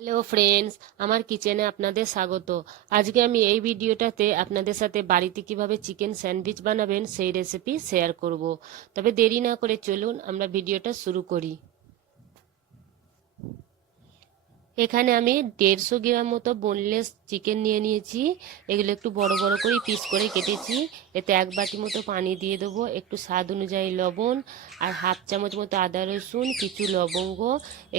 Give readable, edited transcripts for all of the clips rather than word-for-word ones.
Hello friends, আমার কিচেনে আপনাদের স্বাগত। আজকে আমি এই ভিডিওটাতে আপনাদের সাথে বাড়িতে কিভাবে চিকেন স্যান্ডউইচ বানাবেন সেই রেসিপি শেয়ার করব। তবে দেরি না করে চলুন আমরা ভিডিওটা শুরু করি। এখানে আমি 150 গ্রাম মতো বোনলেস চিকেন নিয়ে নিয়েছি। এগুলো একটু বড় বড় করে পিস করে কেটেছি। এতে 1 বাটি মতো পানি দিয়ে দেবো, একটু স্বাদ অনুযায়ী লবণ, আর হাফ চামচ মতো আদা রসুন, কিছু লবঙ্গ,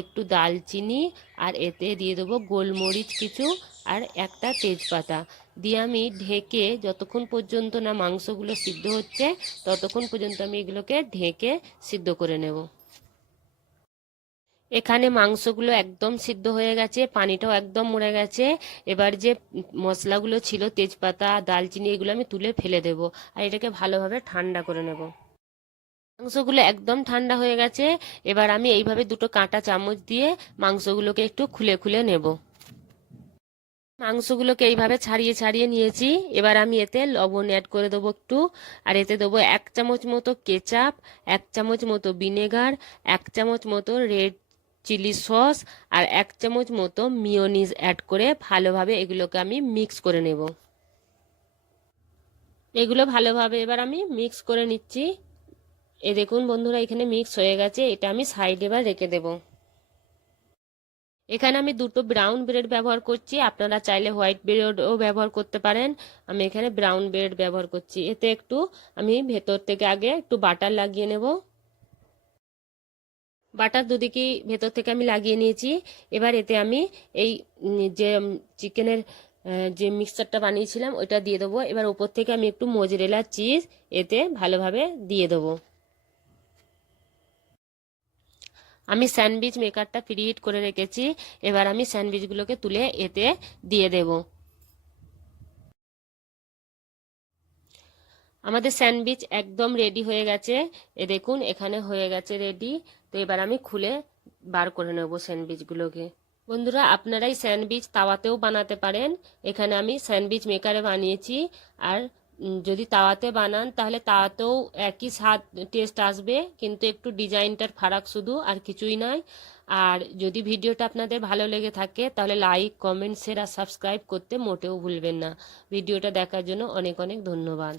একটু দালচিনি, আর এতে দিয়ে দেবো গোলমরিচ কিছু, আর একটা তেজপাতা দিয়ে আমি ঢেকে যতক্ষণ পর্যন্ত না মাংসগুলো সিদ্ধ হচ্ছে ততক্ষণ পর্যন্ত আমি এগুলোকে ঢেকে সিদ্ধ করে নেব। এখানে মাংসগুলো একদম সিদ্ধ হয়ে গেছে, পানিটাও একদম মরে গেছে। এবার যে মশলাগুলো ছিল তেজপাতা দালচিনি এগুলো আমি তুলে ফেলে দেব, আর এটাকে ভালোভাবে ঠান্ডা করে নেব। মাংসগুলো একদম ঠান্ডা হয়ে গেছে। এবার আমি এইভাবে দুটো কাঁটা চামচ দিয়ে মাংসগুলোকে একটু খুলে খুলে নেব। মাংসগুলোকে এইভাবে ছাড়িয়ে ছাড়িয়ে নিয়েছি। এবার আমি এতে লবণ অ্যাড করে দেবো একটু, আর এতে দেবো 1 চামচ মতো কেচাপ, 1 চামচ মতো ভিনেগার, 1 চামচ মতো রেড চিলি সস, আর 1 চামচ মতো মিওনিজ অ্যাড করে ভালোভাবে এগুলোকে আমি মিক্স করে নেব। এগুলো ভালোভাবে এবার আমি মিক্স করে নিচ্ছি। দেখুন বন্ধুরা, এখানে মিক্স হয়ে গেছে। এটা আমি সাইডে এবার রেখে দেবো। এখানে আমি দুটো ব্রাউন ব্রেড ব্যবহার করছি, আপনারা চাইলে হোয়াইট ব্রেডও ব্যবহার করতে পারেন। আমি এখানে ব্রাউন ব্রেড ব্যবহার করছি। এতে একটু আমি ভেতর থেকে আগে একটু বাটার লাগিয়ে নেব। বাটার দুদিকেই ভেতর থেকে আমি লাগিয়ে নিয়েছি। এবার এতে আমি এই যে চিকেনের যে মিক্সচারটা বানিয়েছিলাম ওইটা দিয়ে দেবো। এবার উপর থেকে আমি একটু মোজরেলা চিজ এতে ভালোভাবে দিয়ে দেবো। আমি স্যান্ডউইচ মেকারটা প্রিহিট করে রেখেছি। এবার আমি স্যান্ডউইচগুলোকে তুলে এতে দিয়ে দেব। আমাদের স্যান্ডউইচ একদম রেডি হয়ে গেছে। দেখুন এখানে হয়ে গেছে রেডি। তো এবার আমি খুলে বার করে নেব স্যান্ডউইচগুলোকে। বন্ধুরা, আপনারাই স্যান্ডউইচ তাওয়াতেও বানাতে পারেন। এখানে আমি স্যান্ডউইচ মেকারে বানিয়েছি। আর যদি তাওয়াতে বানান তাহলে তাওয়াতেও একই স্বাদ টেস্ট আসবে, কিন্তু একটু ডিজাইনটার ফারাক শুধু, আর কিছুই নয়। আর যদি ভিডিওটা আপনাদের ভালো লেগে থাকে তাহলে লাইক কমেন্ট শেয়ার আর সাবস্ক্রাইব করতে মোটেও ভুলবেন না। ভিডিওটা দেখার জন্য অনেক অনেক ধন্যবাদ।